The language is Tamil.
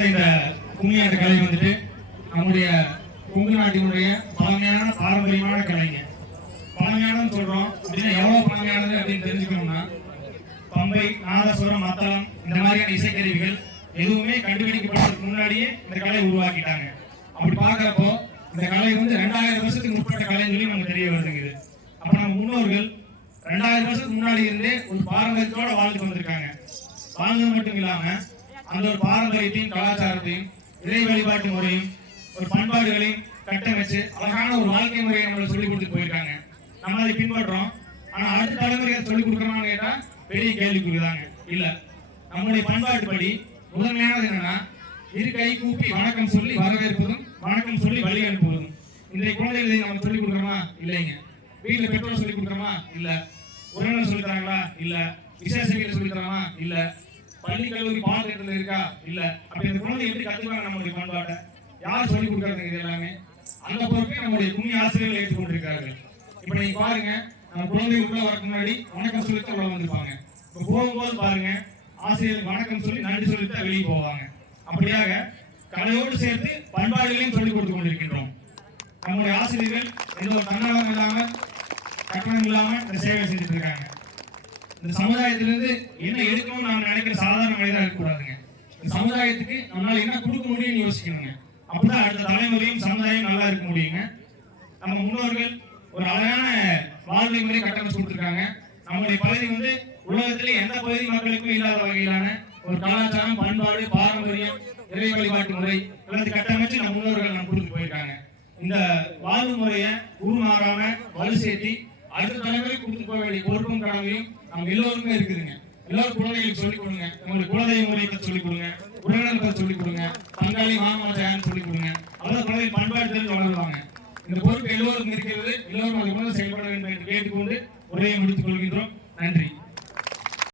பார்த்த இந்த கும்மியாட்ட கலை வந்துட்டு நம்முடைய கொங்கு நாட்டினுடைய பழமையான பாரம்பரியமான கலைங்க. பழமையானன்னு சொல்றோம். அப்படின்னா எவ்வளவு பழமையானது அப்படின்னு தெரிஞ்சுக்கணும்னா பம்பை நாதசுரம் மத்தளம் இந்த மாதிரியான இசைக்கருவிகள் எதுவுமே கண்டுபிடிக்கப்படுறதுக்கு முன்னாடியே இந்த கலையை உருவாக்கிட்டாங்க. அப்படி பார்க்குறப்போ இந்த கலை வந்து ரெண்டாயிரம் வருஷத்துக்கு முற்பட்ட கலைன்னு சொல்லி நமக்கு தெரிய வருதுங்குது. அப்போ அப்ப நம்ம முன்னோர்கள் ரெண்டாயிரம் வருஷத்துக்கு முன்னாடி இருந்தே ஒரு பாரம்பரியத்தோட வாழ்ந்து வந்திருக்காங்க. வாழ்ந்தது மட்டும் இல்லாமல் அந்த ஒரு பாரம்பரியத்தையும் கலாச்சாரத்தையும் இறை வழிபாட்டு முறையும் ஒரு பண்பாடுகளையும் கட்டமைச்சு அழகான ஒரு வாழ்க்கை முறையை நம்மளுக்கு சொல்லிக் கொடுத்துட்டு போயிருக்காங்க. நம்ம அதை பின்பற்றோம். ஆனா அடுத்த தலைமுறையை சொல்லி கொடுக்குறோமான்னு கேட்டா பெரிய கேள்விக்குறிதாங்க. இல்ல. நம்மளுடைய பண்பாட்டுப்படி முதன்மையானது என்னன்னா இரு கை கூப்பி வணக்கம் சொல்லி வரவேற்பதும் வணக்கம் சொல்லி வழி அனுப்புவதும். இன்றைய குழந்தைகளை நம்ம சொல்லிக் கொடுக்குறோமா இல்லைங்க. வீட்டுல பெற்றோர் சொல்லிக் கொடுக்குறோமா இல்ல. உறவினர் சொல்லி தராங்களா? இல்ல. விசேஷ வீட்டில் சொல்லி தராமா இல்ல. பள்ளி கல்லூரி பாடத்திட்டத்தில் இருக்கா? இல்ல. அப்ப இந்த குழந்தை எப்படி கத்துப்பாங்க நம்மளுடைய பண்பாட்டை? யார் சொல்லி கொடுக்கறது இது எல்லாமே? அந்த பொறுப்பை நம்முடைய கும்மி ஆசிரியர்கள் ஏற்றுக்கொண்டிருக்கிறார்கள். இப்ப நீங்க பாருங்க நம்ம குழந்தை உள்ள வரக்கு முன்னாடி வணக்கம் சொல்லித்தான் உள்ள வந்திருப்பாங்க. இப்ப போகும்போது பாருங்க ஆசிரியர் வணக்கம் சொல்லி நன்றி சொல்லித்தான் வெளியே போவாங்க. அப்படியாக கலையோடு சேர்த்து பண்பாடுகளையும் சொல்லிக் கொடுத்து கொண்டிருக்கின்றோம். நம்முடைய ஆசிரியர்கள் எந்த ஒரு தன்னலம் இல்லாம கட்டணம் இல்லாம இந்த சேவை செஞ்சுட்டு இருக்காங்க. இந்த சமுதாயத்திலிருந்து என்ன எடுக்கணும்னு நான் நினைக்கிற சாதாரண மனிதராக இருக்கக்கூடாதுங்க. இந்த சமுதாயத்துக்கு நம்மளால என்ன கொடுக்க முடியும்னு யோசிக்கணுங்க. அப்பதான் அடுத்த தலைமுறையும் சமுதாயம் நல்லா இருக்க முடியுங்க. நம்ம முன்னோர்கள் ஒரு அழகான வாழ்க்கை முறை கட்டமைச்சு கொடுத்துருக்காங்க. நம்முடைய பகுதி வந்து உலகத்திலே எந்த பகுதி மக்களுக்கும் இல்லாத வகையிலான ஒரு கலாச்சாரம் பண்பாடு பாரம்பரியம் இறை வழிபாட்டு முறை எல்லாத்தையும் கட்டமைச்சு நம்ம முன்னோர்கள் நம்ம கொடுத்துட்டு போயிருக்காங்க. இந்த வாழ்வு முறையை உருமாறாம வலு சேர்த்தி அடுத்த தலைமுறை கொடுத்து போக வேண்டிய பொறுப்பும் கடமையும் நம்ம எல்லோருமே இருக்குதுங்க. எல்லோரும் குழந்தைகளுக்கு சொல்லிக் கொடுங்க. உங்களுடைய குலதெய்வ முறையை சொல்லிக் கொடுங்க. உறவினர் சொல்லிக் கொடுங்க. பங்காளி மாமாச்சான்னு சொல்லிக் கொடுங்க. அவ்வளவு குழந்தை பண்பாடு தெரிஞ்சு வளருவாங்க. இந்த பொறுப்பு எல்லோருக்கும் இருக்கிறது. எல்லோரும் அது போல செயல்பட வேண்டும் என்று கேட்டுக்கொண்டு உரையை முடித்துக் கொள்கின்றோம். நன்றி.